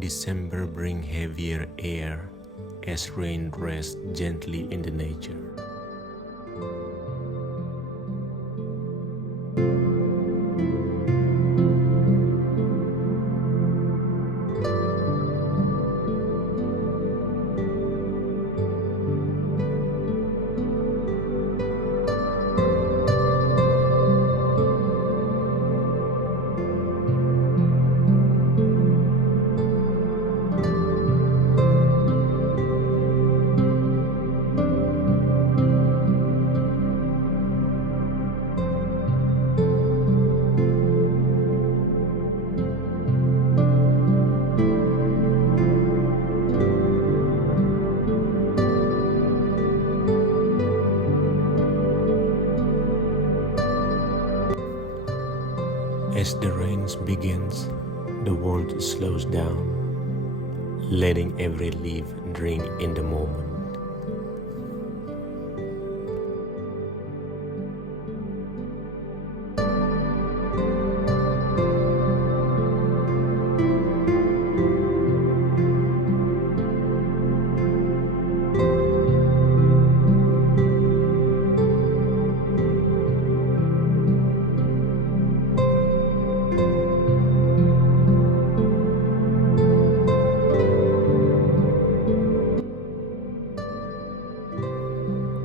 December brings heavier air as rain rests gently in the nature. As the rains begins, the world slows down, letting every leaf drink in the moment.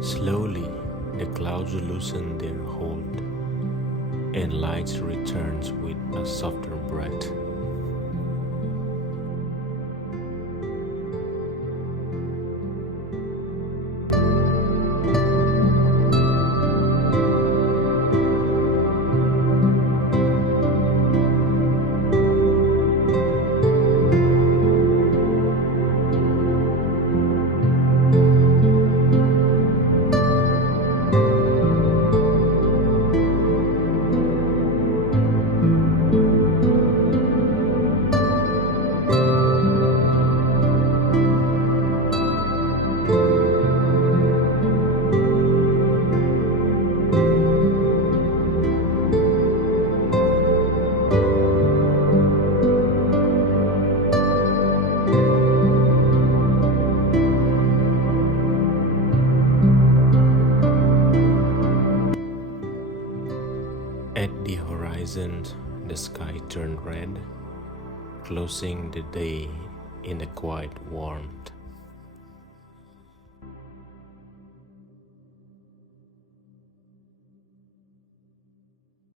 Slowly, the clouds loosen their hold, and light returns with a softer breath. At the horizon, the sky turned red, closing the day in a quiet warmth.